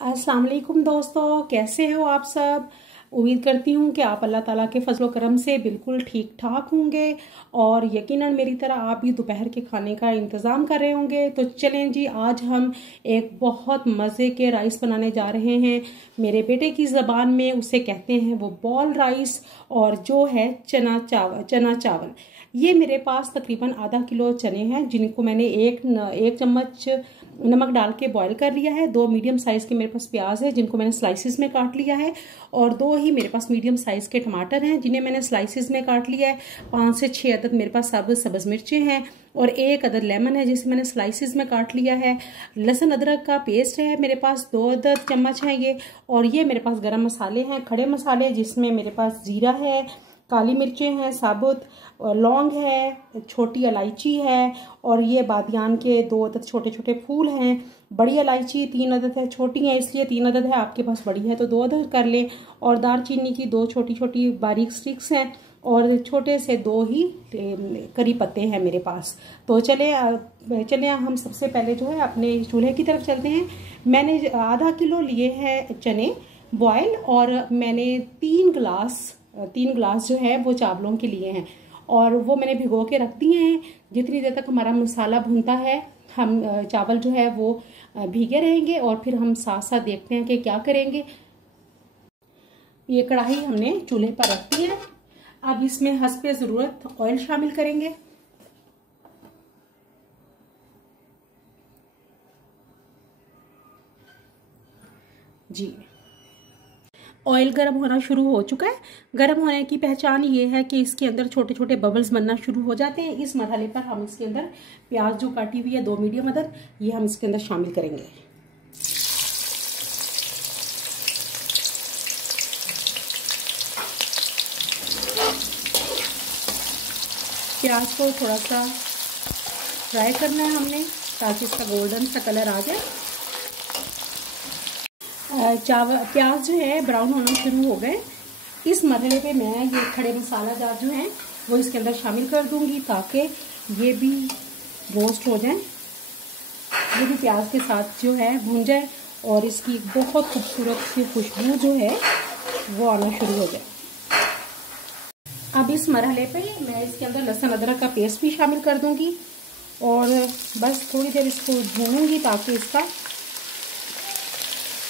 अस्सलाम वालेकुम दोस्तों, कैसे हो आप सब। उम्मीद करती हूँ कि आप अल्लाह ताला के फजल करम से बिल्कुल ठीक ठाक होंगे और यकीनन मेरी तरह आप भी दोपहर के खाने का इंतज़ाम कर रहे होंगे। तो चलें जी, आज हम एक बहुत मज़े के राइस बनाने जा रहे हैं। मेरे बेटे की ज़बान में उसे कहते हैं वो बॉल राइस, और जो है चना चावल। ये मेरे पास तकरीबन आधा किलो चने हैं, जिनको मैंने एक चम्मच नमक डाल के बॉईल कर लिया है। 2 मीडियम साइज़ के मेरे पास प्याज है, जिनको मैंने स्लाइसिस में काट लिया है, और 2 ही मेरे पास मीडियम साइज़ के टमाटर हैं, जिन्हें मैंने स्लाइसिस में काट लिया है। 5 से 6 अदद मेरे पास सब्ज़ मिर्चें हैं, और 1 अदद लेमन है, जिसे मैंने स्लाइसिस में काट लिया है। लहसुन अदरक का पेस्ट है मेरे पास, 2 अदद चम्मच है ये। और ये मेरे पास गरम मसाले हैं, खड़े मसाले, जिसमें मेरे पास जीरा है, काली मिर्चें हैं साबुत, और लौंग है, छोटी इलायची है, और ये बादियान के 2 अदद छोटे छोटे फूल हैं। बड़ी इलायची 3 अदद है, छोटी है इसलिए 3 अदद है, आपके पास बड़ी है तो 2 अदद कर लें। और दालचीनी की 2 छोटी छोटी बारीक स्टिक्स हैं, और छोटे से 2 ही करी पत्ते हैं मेरे पास। तो चले हम सबसे पहले जो है अपने चूल्हे की तरफ चलते हैं। मैंने आधा किलो लिए हैं चने बॉयल, और मैंने 3 गिलास जो है वो चावलों के लिए हैं, और वो मैंने भिगो के रख दिए हैं। जितनी देर तक हमारा मसाला भूनता है, हम चावल जो है वो भीगे रहेंगे, और फिर हम साथ साथ देखते हैं कि क्या करेंगे। ये कढ़ाई हमने चूल्हे पर रख दी है। अब इसमें हस्बे ज़रूरत ऑयल शामिल करेंगे। जी, ऑयल गर्म होना शुरू हो चुका है। गर्म होने की पहचान ये है कि इसके अंदर छोटे छोटे बबल्स बनना शुरू हो जाते हैं। इस मरहले पर हम इसके अंदर प्याज जो काटी हुई है 2 मीडियम अदद, ये हम इसके अंदर शामिल करेंगे। प्याज को थोड़ा सा फ्राई करना है हमने, ताकि इसका गोल्डन सा कलर आ जाए। प्याज जो है ब्राउन होना शुरू हो गए। इस मरहले पे मैं ये खड़े मसाला जार जो हैं वो इसके अंदर शामिल कर दूंगी, ताकि ये भी रोस्ट हो जाए, ये भी प्याज के साथ जो है भून जाए, और इसकी बहुत खूबसूरत सी खुशबू जो है वो आना शुरू हो जाए। अब इस मरहले पे मैं इसके अंदर लहसुन अदरक का पेस्ट भी शामिल कर दूंगी, और बस थोड़ी देर इसको भूनूंगी ताकि इसका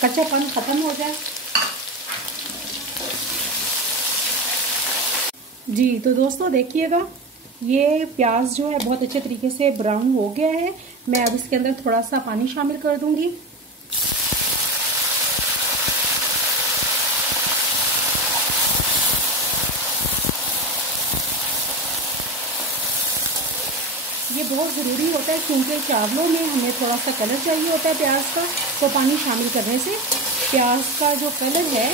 कच्चापन खत्म हो जाए। जी तो दोस्तों देखिएगा, ये प्याज जो है बहुत अच्छे तरीके से ब्राउन हो गया है। मैं अब इसके अंदर थोड़ा सा पानी शामिल कर दूंगी। ये बहुत ज़रूरी होता है, क्योंकि चावलों में हमें थोड़ा सा कलर चाहिए होता है प्याज का, तो पानी शामिल करने से प्याज का जो कलर है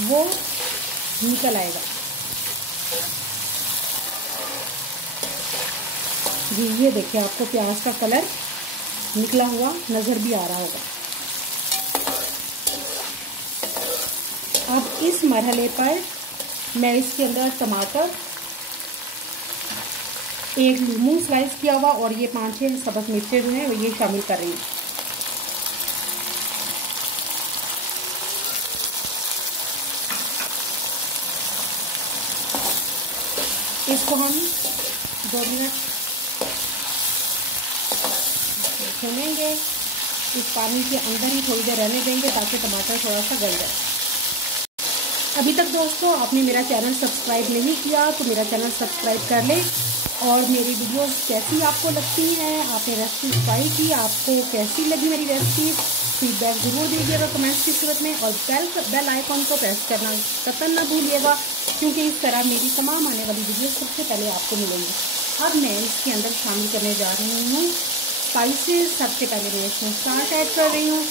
वो निकल आएगा। जी ये देखिए, आपको प्याज का कलर निकला हुआ नज़र भी आ रहा होगा। अब इस मरहले पर मैं इसके अंदर टमाटर, 1 लीमू स्लाइस किया हुआ, और ये 5-6 सब्ज़ मिर्चें जो हैं ये शामिल कर रही हूँ। इसको हम 2 मिनट भूनेंगे। इस पानी के अंदर ही थोड़ी देर रहने देंगे, ताकि टमाटर थोड़ा सा गल जाए। अभी तक दोस्तों आपने मेरा चैनल सब्सक्राइब नहीं किया तो मेरा चैनल सब्सक्राइब कर लें, और मेरी वीडियोस कैसी आपको लगती हैं, आपने रेसिपी ट्राई की, आपको कैसी लगी मेरी रेसिपी, फीडबैक ज़रूर दीजिएगा कमेंट्स की सूरत में, और बेल आइकॉन को प्रेस करना कतई ना भूलिएगा, क्योंकि इस तरह मेरी तमाम आने वाली वीडियो सबसे पहले आपको मिलेंगी। अब मैं इसके अंदर शामिल करने जा रही हूँ स्पाइसेस। सबसे पहले मैं इसमें सॉल्ट ऐड कर रही हूँ।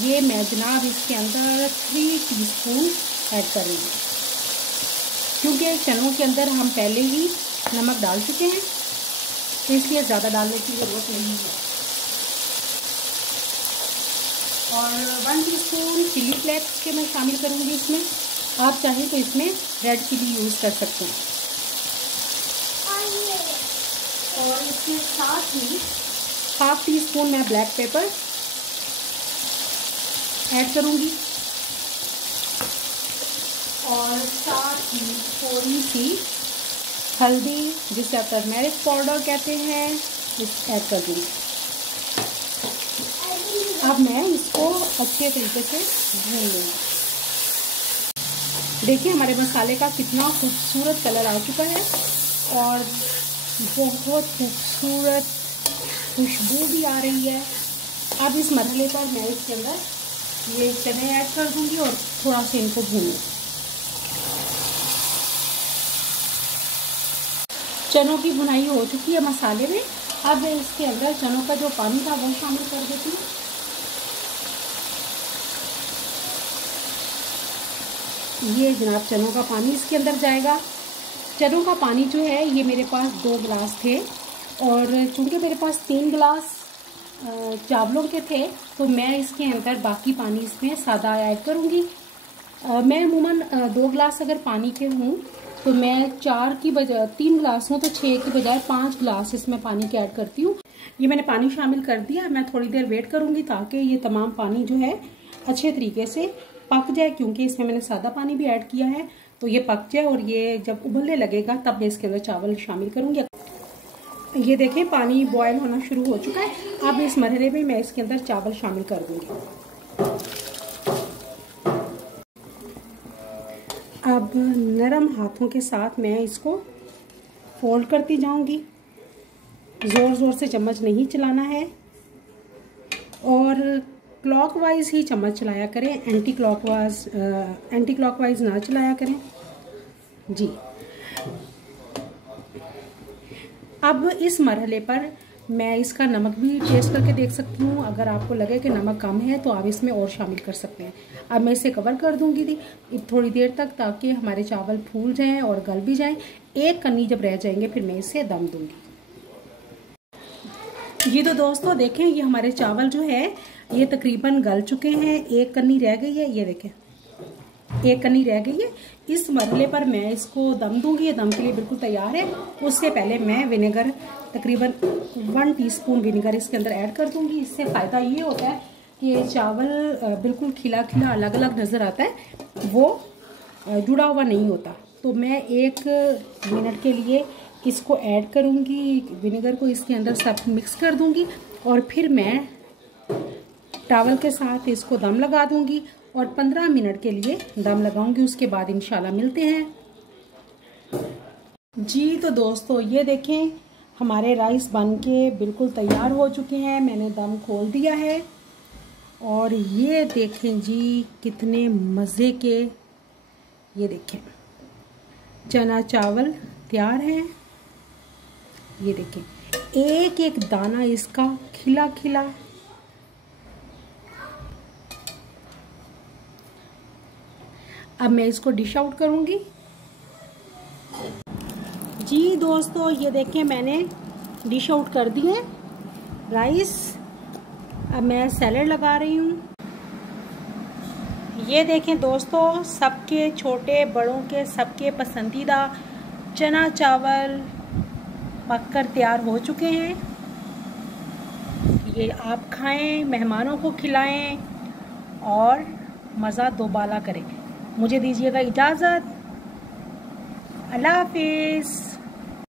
ये मैं जनाब इसके अंदर 3 टीस्पून ऐड कर रही हूँ, क्योंकि चनों के अंदर हम पहले ही नमक डाल चुके हैं, तो इसलिए ज़्यादा डालने की ज़रूरत नहीं है। और 1 टीस्पून चिली फ्लेक्स के मैं शामिल करूँगी इसमें। आप चाहें तो इसमें रेड चिली यूज़ कर सकते हैं। और इसके साथ ही 1/2 टीस्पून मैं ब्लैक पेपर ऐड करूँगी और साथ ही थोड़ी सी हल्दी, जिसे आप टर्मेरिक पाउडर कहते हैं, इस ऐड कर दूँगी। अब मैं इसको अच्छे तरीके से भून लूँगी। देखिए हमारे मसाले का कितना खूबसूरत कलर आ चुका है और बहुत खूबसूरत खुशबू भी आ रही है। अब इस मरहले पर मैं इसके अंदर ये चने ऐड कर दूँगी और थोड़ा सा इनको भूनूँ। चनों की भुनाई हो चुकी है मसाले में। अब मैं इसके अंदर चनों का जो पानी था वो शामिल कर देती हूँ। ये जनाब चनों का पानी इसके अंदर जाएगा। चनों का पानी जो है ये मेरे पास 2 गिलास थे और चूँकि मेरे पास 3 गिलास चावलों के थे तो मैं इसके अंदर बाकी पानी इसमें सादा ऐड करूँगी। मैं अमूमन 2 गिलास अगर पानी के हूँ तो मैं 4 की बजाय 3 गिलास हूँ तो 6 की बजाय 5 गिलास इसमें पानी के ऐड करती हूँ। ये मैंने पानी शामिल कर दिया। मैं थोड़ी देर वेट करूँगी ताकि ये तमाम पानी जो है अच्छे तरीके से पक जाए, क्योंकि इसमें मैंने सादा पानी भी ऐड किया है तो ये पक जाए और ये जब उबलने लगेगा तब मैं इसके अंदर चावल शामिल करूँगी। ये देखें पानी बॉयल होना शुरू हो चुका है। अब इस मरहले में मैं इसके अंदर चावल शामिल कर दूँगी। अब नरम हाथों के साथ मैं इसको फोल्ड करती जाऊंगी। ज़ोर ज़ोर से चम्मच नहीं चलाना है और क्लॉकवाइज ही चम्मच चलाया करें, एंटी क्लॉकवाइज ना चलाया करें जी। अब इस मरहले पर मैं इसका नमक भी टेस्ट करके देख सकती हूँ। अगर आपको लगे कि नमक कम है तो आप इसमें और शामिल कर सकते हैं। अब मैं इसे कवर कर दूंगी थोड़ी देर तक ताकि हमारे चावल फूल जाएं और गल भी जाएं। एक कन्नी जब रह जाएंगे फिर मैं इसे दम दूंगी। जी तो दोस्तों देखें ये हमारे चावल जो है ये तकरीबन गल चुके हैं। एक कन्नी रह गई है, ये देखें एक कन्नी रह गई है। इस मरहले पर मैं इसको दम दूंगी। ये दम के लिए बिल्कुल तैयार है। उससे पहले मैं विनेगर तकरीबन 1 टीस्पून विनेगर इसके अंदर ऐड कर दूंगी। इससे फ़ायदा ये होता है कि ये चावल बिल्कुल खिला खिला अलग अलग नज़र आता है, वो जुड़ा हुआ नहीं होता। तो मैं 1 मिनट के लिए इसको ऐड करूंगी, विनेगर को इसके अंदर सब मिक्स कर दूंगी और फिर मैं टावल के साथ इसको दम लगा दूंगी और 15 मिनट के लिए दम लगाऊंगी। उसके बाद इंशाल्लाह मिलते हैं। जी तो दोस्तों ये देखें हमारे राइस बन के बिल्कुल तैयार हो चुके हैं। मैंने दम खोल दिया है और ये देखें जी कितने मज़े के, ये देखें चना चावल तैयार हैं। ये देखें एक एक दाना इसका खिला खिला। अब मैं इसको डिश आउट करूंगी। जी दोस्तों ये देखें मैंने डिश आउट कर दिए राइस। अब मैं सैलेड लगा रही हूँ। ये देखें दोस्तों सबके छोटे बड़ों के सबके पसंदीदा चना चावल पककर तैयार हो चुके हैं। ये आप खाएं, मेहमानों को खिलाएं और मज़ा दोबाला करें। मुझे दीजिएगा इजाज़त। अल्लाह हाफिज़।